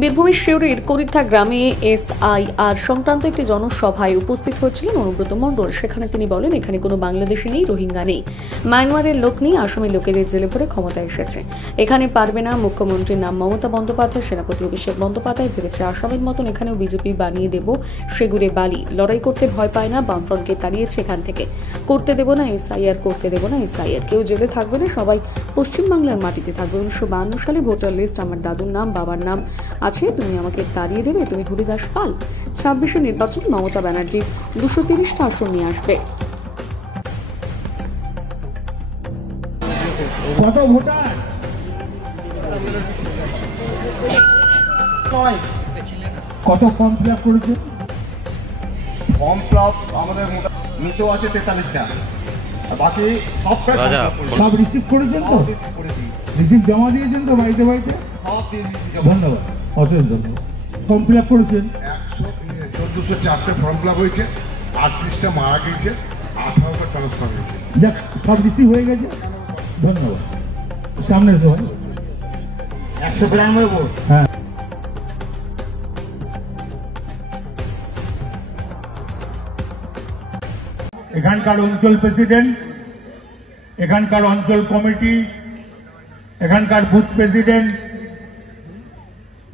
বীরভূমের শিউরির করিথা গ্রামে এসআইআর সংক্রান্ত একটি জনসভায় উপস্থিত হয়েছিলেন অনুব্রত মণ্ডল। সেখানে তিনি বলেন, এখানে কোনো বাংলাদেশি নেই, রোহিঙ্গা নেই, মায়ানমারের লোক নেই, আসামের লোকেদের জেলে ভরে ক্ষমতায় এসেছে। এখানে পারবে না। মুখ্যমন্ত্রীর নাম মমতা বন্দ্যোপাধ্যায়, সেনাপতি অভিষেক বন্দ্যোপাধ্যায় ভেবেছে আসামের মতন এখানেও বিজেপি বানিয়ে দেব সেগুড়ে বালি। লড়াই করতে ভয় পায় না, বামফ্রন্টকে তাড়িয়েছে এখান থেকে। করতে দেব না এসআইআর, করতে দেব না এসআইআর। কেউ জেলে থাকবে না, সবাই পশ্চিমবাংলার মাটিতে থাকবে। 1952 সালে ভোটার লিস্ট আমার দাদুর নাম, বাবার নাম আছে, তুমি আমাকে তাড়িয়ে দেবে? তুমি হরিদাস পাল। 26 নির্বাচন মমতা ব্যানার্জি 230টা আসন নিয়ে আসবে। কত ভোটার? কত ফর্ম ফিল আপ করেছে? ফর্ম ফিল আপ আমাদের নিতেও আছে 43টা, বাকি সব রিসিভ করেছেন তো? রিসিভ জমা দিয়েছেন তো বাড়িতে বাড়িতে? সব দিয়ে দিয়েছি। ধন্যবাদ, অশেষ ধন্যবাদ। ফর্ম ফিল আপ করেছেন? 1404টে ফর্ম ফিল আপ হয়েছে, 38টা মারা গেছে, 18টা ট্রান্সফার হয়েছে। দেখ, সব রিসিভ হয়ে গেছে, ধন্যবাদ। সামনে সবাই 192 ভোট। হ্যাঁ, এখানকার অঞ্চল প্রেসিডেন্ট, এখানকার অঞ্চল কমিটি, এখানকার বুথ প্রেসিডেন্ট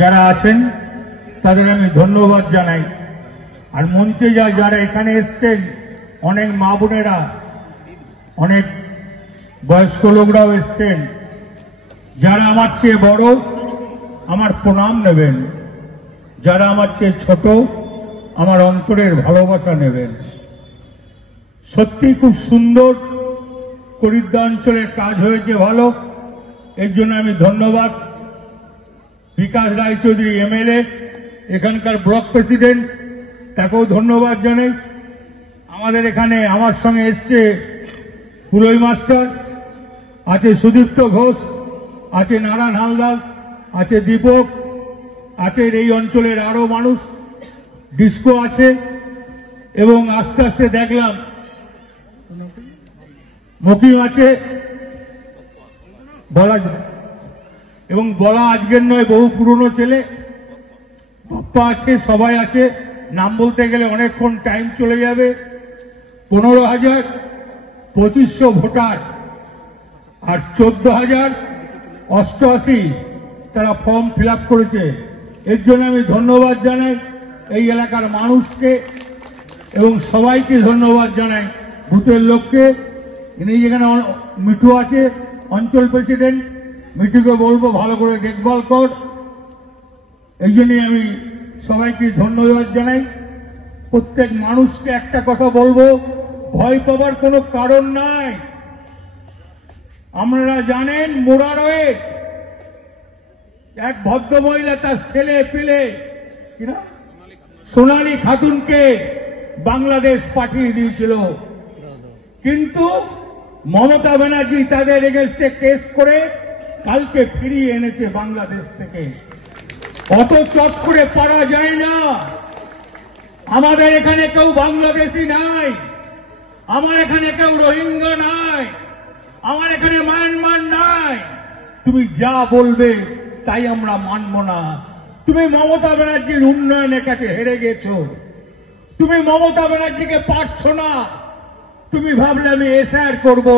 যারা আছেন তাদের আমি ধন্যবাদ জানাই। আর মঞ্চে যারা এখানে এসছেন, অনেক মা বোনেরা, অনেক বয়স্ক লোকরাও এসছেন। যারা আমার চেয়ে বড়, আমার প্রণাম নেবেন। যারা আমার চেয়ে ছোট, আমার অন্তরের ভালোবাসা নেবেন। সত্যি খুব সুন্দর করিদ্দা অঞ্চলের কাজ হয়েছে, ভালো। এর জন্য আমি ধন্যবাদ বিকাশ রায়চৌধুরী এমএলএ, এখানকার ব্লক প্রেসিডেন্ট, তাকেও ধন্যবাদ জানাই। আমাদের এখানে আমার সঙ্গে এসছে পুরোই মাস্টার, আছে সুদীপ্ত ঘোষ, আছে নারায়ণ হালদার, আছে দীপক, আছে এই অঞ্চলের আরো মানুষ, ডিস্কো আছে। এবং আস্তে আস্তে দেখলাম মকিম আছে, বলা এবং বলা আজকের নয়, বহু পুরনো ছেলে, বাপ্পা আছে, সবাই আছে। নাম বলতে গেলে অনেকক্ষণ টাইম চলে যাবে। 15,000 2500 ভোটার আর 14,088 তারা ফর্ম ফিল আপ করেছে। এর জন্য আমি ধন্যবাদ জানাই এই এলাকার মানুষকে এবং সবাইকে ধন্যবাদ জানাই, বুথের লোককে। যেখানে মিঠু আছে অঞ্চল প্রেসিডেন্ট, মিঠুকে বলবো ভালো করে দেখভাল কর। এই জন্যই আমি সবাইকে ধন্যবাদ জানাই। প্রত্যেক মানুষকে একটা কথা বলবো, ভয় পাবার কোনো কারণ নাই। আপনারা জানেন মোরারয়ে এক ভদ্র মহিলা তার ছেলে পেলে কিনা সোনালী খাতুনকে বাংলাদেশ পাঠিয়ে দিয়েছিল, কিন্তু মমতা ব্যানার্জি তাদের এগেইনস্টে কেস করে কালকে ফিরিয়ে এনেছে বাংলাদেশ থেকে। অত চট করে পারা যায় না। আমাদের এখানে কেউ বাংলাদেশি নাই, আমার এখানে কেউ রোহিঙ্গা নাই, আমার এখানে মায়ানমার নাই। তুমি যা বলবে তাই আমরা মানব না। তুমি মমতা ব্যানার্জির উন্নয়নের কাছে হেরে গেছো, তুমি মমতা ব্যানার্জিকে পারছো না। তুমি ভাবলে আমি এসআইআর করব,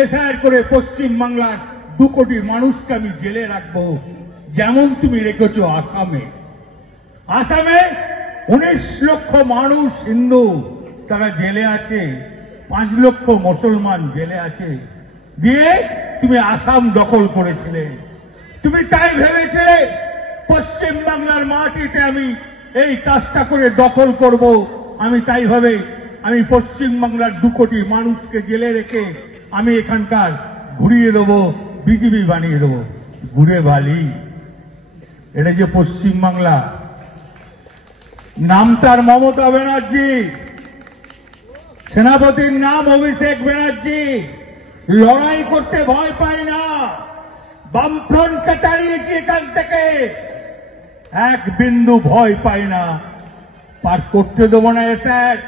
এসআইআর করে পশ্চিম বাংলার 2 কোটি মানুষকে আমি জেলে রাখবো, যেমন তুমি রেখেছো আসামে। আসামে 19 লক্ষ মানুষ হিন্দু তারা জেলে আছে, 5 লক্ষ মুসলমান জেলে আছে। দিয়ে তুমি আসাম দখল করেছিলে। তুমি তাই ভেবেছিলে পশ্চিম বাংলার মাটিতে আমি এই কাজটা করে দখল করব। আমি তাই ভাবে আমি পশ্চিম বাংলার 2 কোটি মানুষকে জেলে রেখে আমি এখানকার ঘুরিয়ে দেবো, বিজেপি বানিয়ে দেবো। ঘুরে বালি। এটা যে পশ্চিম বাংলা, নাম তার মমতা ব্যানার্জি, সেনাপতির নাম অভিষেক ব্যানার্জি। লড়াই করতে ভয় পায় না। বামফ্রন্টকে তাড়িয়েছি এখান থেকে, এক বিন্দু ভয় পায় না। পার করতে দেবো না এসআইআর,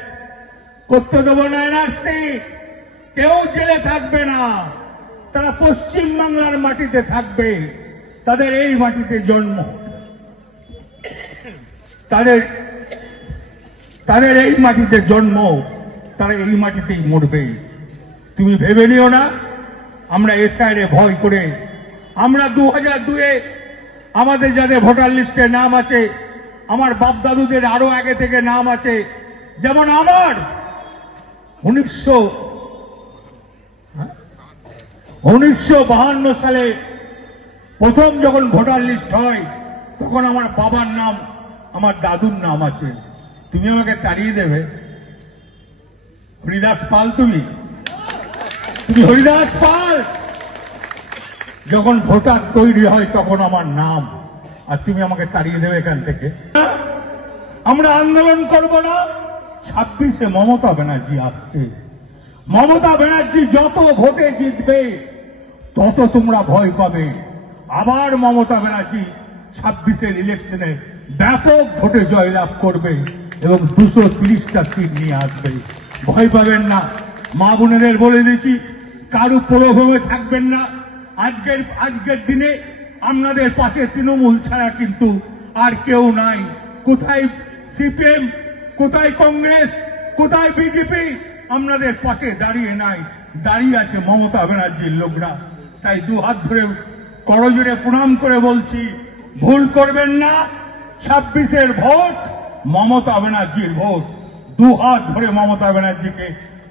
করতে দেবো না এনআরসি। কেউ জেলে থাকবে না, তারা পশ্চিম বাংলার মাটিতে থাকবে, তাদের এই মাটিতে জন্ম। তাদের এই মাটিতে জন্ম, তারা এই মাটিতেই মরবে। তুমি ভেবে নিও না আমরা এসআইআর ভয় করে, আমরা 2002-এ আমাদের যাদের ভোটার লিস্টে নাম আছে, আমার বাপ দাদুদের আরো আগে থেকে নাম আছে, যেমন আমার 1952 সালে প্রথম যখন ভোটার লিস্ট হয় তখন আমার বাবার নাম, আমার দাদুর নাম আছে। তুমি আমাকে তাড়িয়ে দেবে? হরিদাস পাল, তুমি হরিদাস পাল। যখন ভোটার তৈরি হয় তখন আমার নাম, আর তুমি আমাকে তাড়িয়ে দেবে এখান থেকে? আমরা আন্দোলন করব না। 26-এ মমতা ব্যানার্জি আসছে। মমতা ব্যানার্জি যত ভোটে জিতবে তত তোমরা ভয় পাবে। আবার মমতা ব্যানার্জি 26-এর ইলেকশনে ব্যাপক ভোটে জয়লাভ করবে এবং 230টা সিট নিয়ে আসবে। ভয় পাবেন না। মা বোনেদের বলে দিচ্ছি, কারো প্রলোভনে থাকবেন না। আজকের দিনে আপনাদের পাশে তৃণমূল ছাড়া কিন্তু আর কেউ নাই। কোথায় সিপিএম, কোথায় কংগ্রেস, কোথায় বিজেপি? আপনাদের পাশে দাঁড়িয়ে নাই, দাঁড়িয়ে আছে মমতা ব্যানার্জির লোকরা। তাই দু হাত ধরে করজোড়ে প্রণাম করে বলছি, ভুল করবেন না। 26-এর ভোট মমতা ব্যানার্জির ভোট। দু হাত ধরে মমতা ব্যানার্জিকে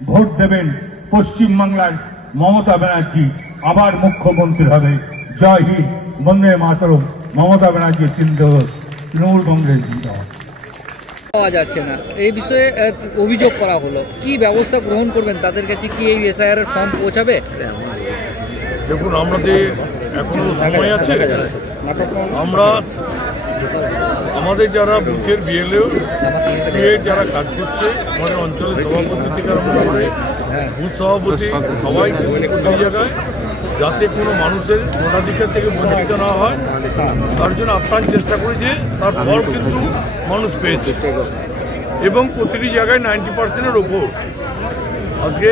ভোট দেবেন। পশ্চিমবাংলার মমতা ব্যানার্জি আবার মুখ্যমন্ত্রী হবে। জয় হিন্দ, বন্দে মাতরম। মমতা ব্যানার্জি জিন্দাবাদ, তৃণমূল কংগ্রেস জিন্দাবাদ। পাওয়া যাচ্ছে না, এই বিষয়ে অভিযোগ করা হলো, কি ব্যবস্থা গ্রহণ করবেন? তাদের কাছে কি এই এসআইআর এর ফর্ম পৌঁছাবে? দেখুন, আমাদের এখনো সময় আছে। আমরা আমাদের যারা বুথের বিএলও যারা কাজ করছে, আমাদের অঞ্চলের সভাপতি থেকে আরম্ভ করে বুথ সভাপতি, সবাই সেই জায়গায় যাতে কোনো মানুষের ভোটাধিকার থেকে বঞ্চিত না হয় তার জন্য আপ্রাণ চেষ্টা করেছে। তার ফর্ম কিন্তু মানুষ পেয়েছে এবং প্রতিটি জায়গায় 90%-এর ওপর আজকে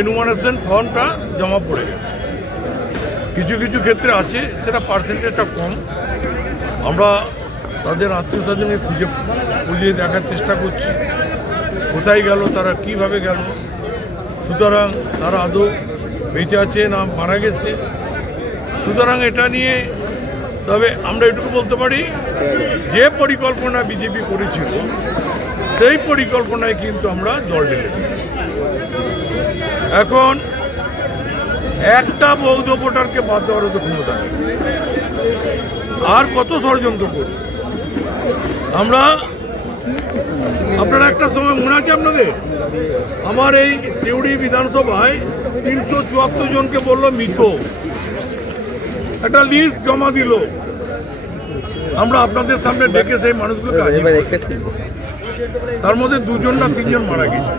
এনুমারেশন ফর্মটা জমা পড়ে গেছে। কিছু কিছু ক্ষেত্রে আছে সেটা পার্সেন্টেজটা কম। আমরা তাদের আত্মীয় স্বজনকে খুঁজে দেখার চেষ্টা করছি কোথায় গেল, তারা কিভাবে গেল, সুতরাং তারা আদৌ বেঁচে আছে না মারা গেছে। সুতরাং এটা নিয়ে তবে আমরা এটুকু বলতে পারি, যে পরিকল্পনা বিজেপি করেছিল সেই পরিকল্পনায় কিন্তু আমরা জল ঢেলে দিয়েছি। এখন একটা বৌদ্ধ ভোটারকে বাদ দেওয়ার তো ক্ষমতা নেই। আর কত ষড়যন্ত্র করবে আমরা? আপনারা একটা সময় মনে আছে আপনাদের, আমার এই সিউড়ি বিধানসভায় 374 জনকে বললো মৃত, একটা লিস্ট জমা দিল। আমরা আপনাদের সামনে ডেকে সেই মানুষগুলোকে, তার মধ্যে 2জন না 3জন মারা গেছে,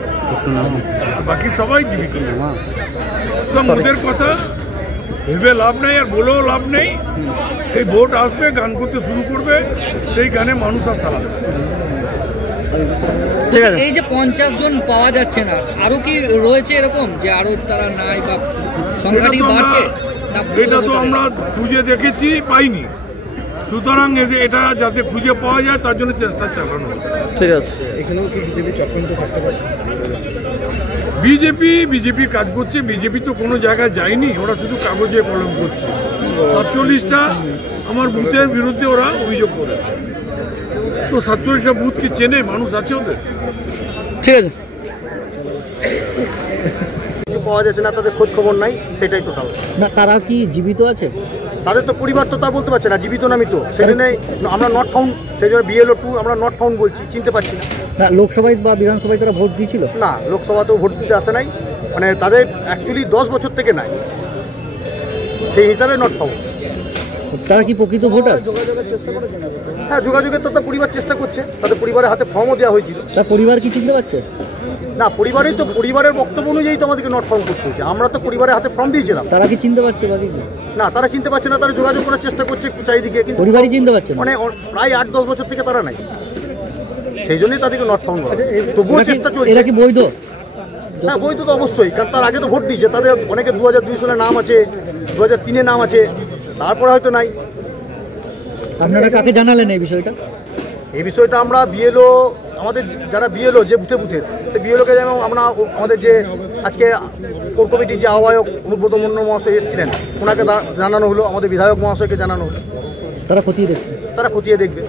বাকি সবাই জীবিত। ওদের কথা ভেবে লাভ নেই আর বলেও লাভ নেই। এই ভোট আসবে, গান করতে শুরু করবে, সেই গানে মানুষ আর সারা দেবে। এই যে 50 জন পাওয়া যাচ্ছে না, আরো কি রয়েছে এরকম যে আরো তারা নাই বা সংখ্যাটি বাড়ছে? এটা তো আমরা খুঁজে দেখেছি, পাইনি। সুতরাং এটা যাতে খুঁজে পাওয়া যায় তার জন্য চেষ্টা চালানো। ঠিক আছে। এখানেও কি বিজেপি চক্রান্ত থাকতে পারে? বিজেপি কাজ করছে। বিজেপি তো কোনো জায়গায় যায়নি, ওরা শুধু কাগজে কলম করছে। 47টা আমার বুথের বিরুদ্ধে ওরা অভিযোগ করেছে। তো 47টা বুথ কি চেনে? মানুষ আছে ওদের। ঠিক আছে, পাওয়া যাচ্ছে না, তাদের খোঁজ খবর নাই, সেটাই টোটাল। না তারা কি জীবিত আছে? তাদের তো পরিবার তো তা বলতে পারছে না, জীবিত না মৃত। সেই জন্য আমরা নট ফাউন্ড, সেই জন্য BLO 2 আমরা নট ফাউন্ড বলছি, চিনতে পারছি না। না লোকসভায় বা বিধানসভায় তারা ভোট দিয়েছিল? না, লোকসভাতেও ভোট দিতে আসে নাই, মানে তাদের অ্যাকচুয়ালি 10 বছর থেকে নাই, সেই হিসাবে নট ফাউন্ড। তারা কি প্রকৃত ভোটার? হ্যাঁ, যোগাযোগের তো তার পরিবার চেষ্টা করছে, তাদের পরিবারের হাতে ফর্মও দেওয়া হয়েছিল। তার পরিবার কি চিনতে পারছে? না, পরিবারের বক্তব্য অনুযায়ী তো আমাদেরকে নট ফাউন্ড করতে হয়েছে। আমরা তো পরিবারের হাতে ফর্ম দিয়েছিলাম। তারা কি চিনতে পারছে বা কিছু? না, তারা চিনতে পারছে না, তারা যোগাযোগ করার চেষ্টা করছে চারিদিকে, কিন্তু পরিবারই চিনতে পারছে না। মানে প্রায় 8-10 বছর থেকে তারা নাই, সেই জন্যই তাদেরকে নট ফাউন্ড করা। তবুও চেষ্টা চলছে। এরা কি বৈধ? হ্যাঁ, বৈধ তো অবশ্যই, কারণ তার আগে তো ভোট দিয়েছে। তাদের অনেকে 2002 সালে নাম আছে, 2003-এ নাম আছে, তারপরে হয়তো নাই। আপনারা কাকে জানালেন এই বিষয়টা? এই বিষয়টা আমরা বিএলও আমাদের যারা বিএলও যে বুথে বুথের সেই বিএলওকে যেমন আমরা আমাদের যে আজকে কোর কমিটির যে আহ্বায়ক অনুব্রত মণ্ডল মহাশয় এসেছিলেন ওনাকে জানানো হলো, আমাদের বিধায়ক মহাশয়কে জানানো হলো, তারা খতিয়ে দেখবে।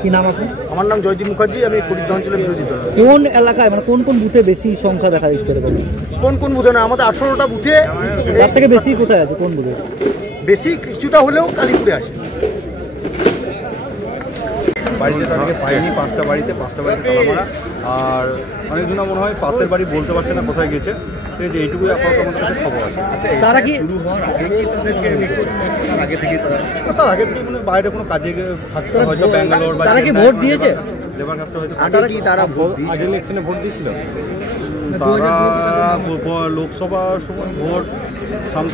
কি নাম আপনার? আমার নাম জয়দীপ মুখার্জি, আমি ফরিদগঞ্জ অঞ্চলের বিরোধী দল। কোন এলাকায় মানে কোন কোন বুথে বেশি সংখ্যা দেখা দিচ্ছে এরকম? কোন কোন বুথে না, আমাদের 18টা বুথে। তার থেকে বেশি কোথায় আছে, কোন বুথে? বেশি কিছুটা হলেও কালীপুরে আছে। বাড়িতে তাদেরকে পাইনি, 5টা বাড়িতে তালা মারা, আর অনেকজন মনে হয় পাশের বাড়ি বলতে পারছে না কোথায় গেছে। যে এইটুকুই আপাতত আমাদের কাছে খবর আছে। তারা কি শুরু হওয়ার আগে কি তাদেরকে তার আগে থেকে মানে বাইরে কোনো কাজে থাকতে হয়তো ব্যাঙ্গালোর বা তারা কি ভোট দিয়েছে? লেবার কাজটা হয়তো তারা আগে ইলেকশনে ভোট দিয়েছিল। তারা লোকসভার সময় ভোট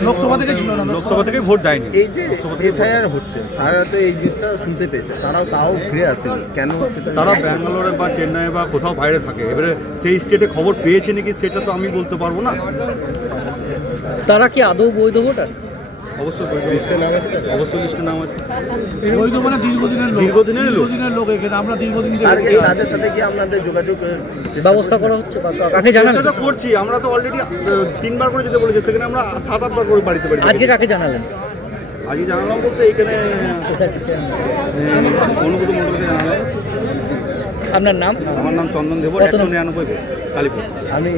লোকসভা থেকে ভোট দেয়নি। এই যে এসআইআর হচ্ছে তারা তো এই জিনিসটা শুনতে পেয়েছে, তাও ফিরে আসেনি কেন? তারা ব্যাঙ্গালোরে বা চেন্নাই বা কোথাও বাইরে থাকে, এবারে সেই স্টেটে খবর পেয়েছে নাকি সেটা তো আমি বলতে পারবো না। তারা কি আদৌ বৈধ ভোটার? অবশ্যই লিস্টে নাম আছে, অবশ্যই লিস্টে নাম আছে। বৈধ মানে দীর্ঘদিনের লোক এখানে আমরা দীর্ঘদিন তাদের সাথে কি আপনাদের যোগাযোগ ব্যবস্থা করা হচ্ছে? কাকে জানালেন? চেষ্টা করছি, আমরা তো অলরেডি 3বার করে যেতে বলেছি, সেখানে আমরা 7-8বার করে বাড়িতে বাড়ি। আজকে কাকে জানালেন? আজকে জানালাম বলতে এখানে অনুভূত মন্ডলকে জানালাম। আপনার নাম? আমার নাম চন্দন দেব, 199 কালীপুর। আমি